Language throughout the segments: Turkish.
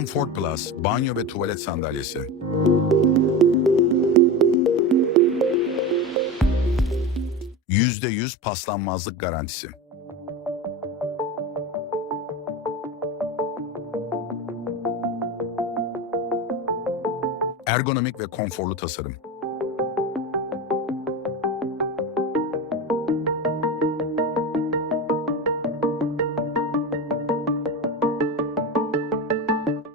Comfort Plus banyo ve tuvalet sandalyesi. %100 paslanmazlık garantisi. Ergonomik ve konforlu tasarım.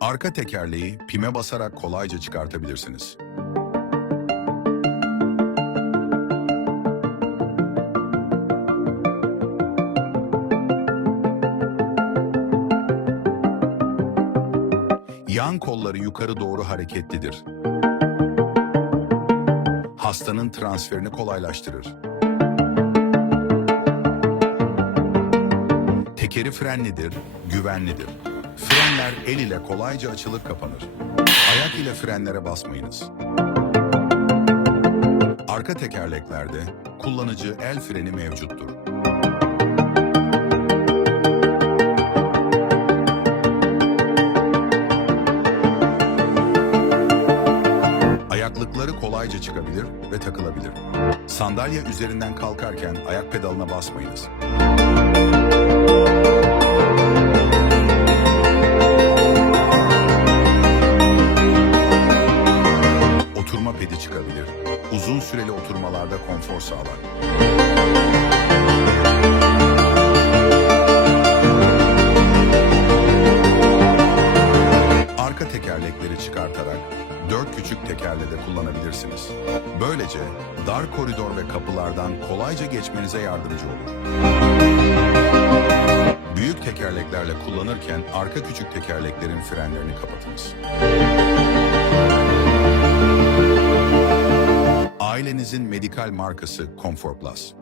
Arka tekerleği pime basarak kolayca çıkartabilirsiniz. Yan kolları yukarı doğru hareketlidir. Hastanın transferini kolaylaştırır. Tekeri frenlidir, güvenlidir. Frenler el ile kolayca açılır kapanır. Ayak ile frenlere basmayınız. Arka tekerleklerde kullanıcı el freni mevcuttur. Ayaklıkları kolayca çıkabilir ve takılabilir. Sandalye üzerinden kalkarken ayak pedalına basmayınız. Konfor sağlar. Arka tekerlekleri çıkartarak dört küçük tekerle de kullanabilirsiniz. Böylece dar koridor ve kapılardan kolayca geçmenize yardımcı olur. Büyük tekerleklerle kullanırken arka küçük tekerleklerin frenlerini kapatınız. Ailenizin medikal markası Comfort Plus.